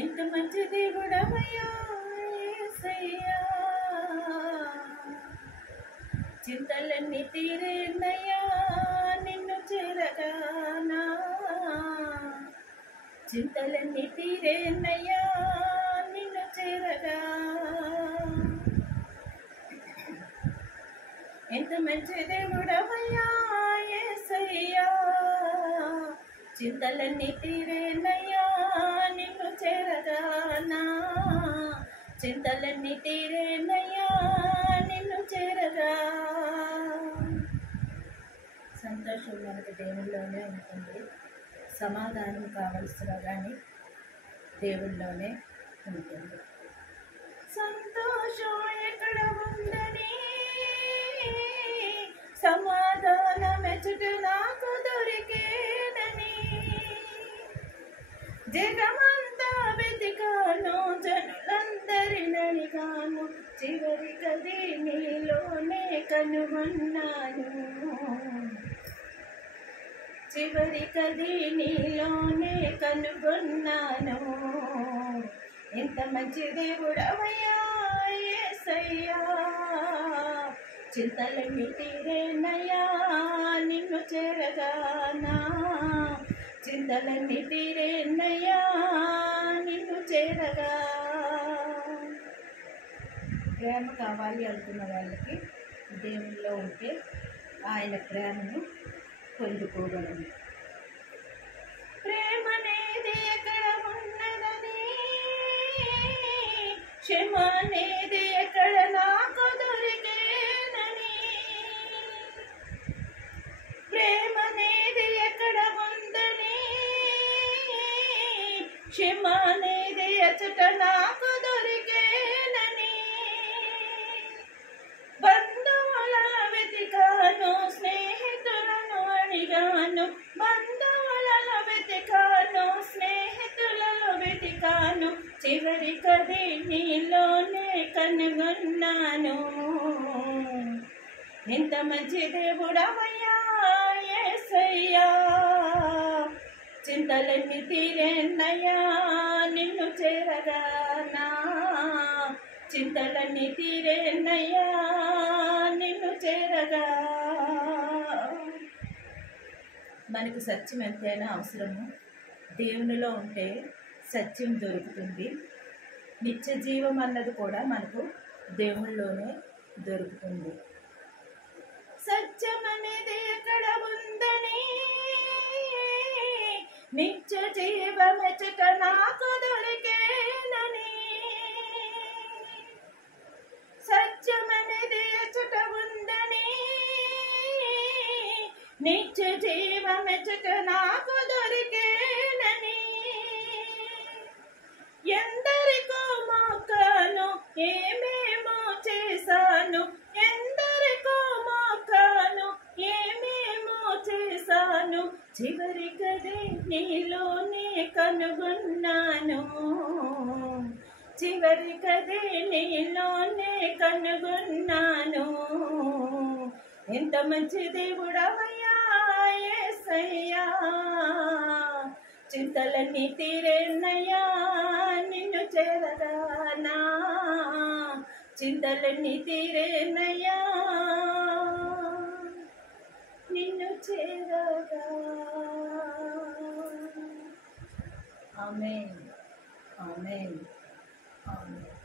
ఎంత మంచి దేవుడవయ్యా యేసయ్యా, చింతలన్నీ తీరేనయ్యా నిన్ను చేరగానా, చింతలన్నీ తీరేనయ్యా నిన్ను చేరగా. ఎంత మంచి దేవుడవయ్యా యేసయ్యా, చింతలన్నీ తీరేనయ్యా నిన్ను చేరగానా, చింతలన్నీ తీరేనయ్యా నిన్ను చేరగా. సంతోషం మనకు దేవుళ్ళలోనే ఉంటుంది, సమాధానం కావలసిన కానీ దేవుళ్ళలోనే ఉంటుంది. సంతోషం ఎక్కడ ఉందని సమాధానం ఎచ్చట నాకు దొరికేనని, జగమంతా వెతికాను జనులందరినడిగాను, చివరికది నీలోనే కనుగొన్నాను, చివరికది నీలోనే కనుగొన్నాను. ఎంత మంచి దేవుడవయ్యా యేసయ్యా, చింతలన్నీ తీరేనయ్యా నిన్ను చేరగానా, చింతలన్నీ తీరేనయ్యా నిన్ను చేరగా. ప్రేమ కావాలి అనుకున్న వాళ్ళకి దేవుల్లో ఉంటే ఆయన ప్రేమను పొందుకోగలము. ప్రేమ అనేది ఎక్కడ ఉన్నదని, క్షమ అనేది ఎక్కడ నాకు దొరికేనని, ప్రేమ అనేది ఎక్కడ ఉందని, క్షమ అనేది ఎచ్చట నాకు దొరికేనని, బంధువులను వెతికాను స్నేహితులను అడిగాను, బంధువులను వెతికాను స్నేహితులను వెతికాను, చివరికది నీలోనే కనుగొన్నాను. ఎంత మంచి దేవుడవయ్యా యేసయ్యా, చింతలన్నీ తీరేనయ్యా నిన్ను చేరగానా, చింతలన్నీ తీరేనయ్యా నిన్ను చేరగా. మనకు సత్యం ఎంతైనా అవసరము, దేవునిలో ఉంటే సత్యం దొరుకుతుంది. నిత్య జీవం అన్నది కూడా మనకు దేవునిలోనే దొరుకుతుంది. సత్యం అనేది ఎక్కడ ఉందని, నిత్య జీవమెచ్చట నాకు దొరికేనని, సత్యం అనేది ఎచ్చట ఉందని, నిత్య జీవమెచ్చట నాకు దొరికేనని, ఎందరికో మొక్కాను ఏమేమో చేశాను, ఎందరికో మొక్కాను ఏమేమో చేశాను, చివరికదే నీలోనే కనుగొన్నాను, చివరికదే నీలోనే కనుగొన్నాను. ఎంత మంచి దేవుడవయ్యా యేసయ్యా, చింతలన్నీ తీరేనయ్యా నిన్ను చేరగానా, చింతలన్నీ తీరేనయ్యా నిన్ను చేరగా. ఆమేన్, ఆమేన్, ఆమేన్.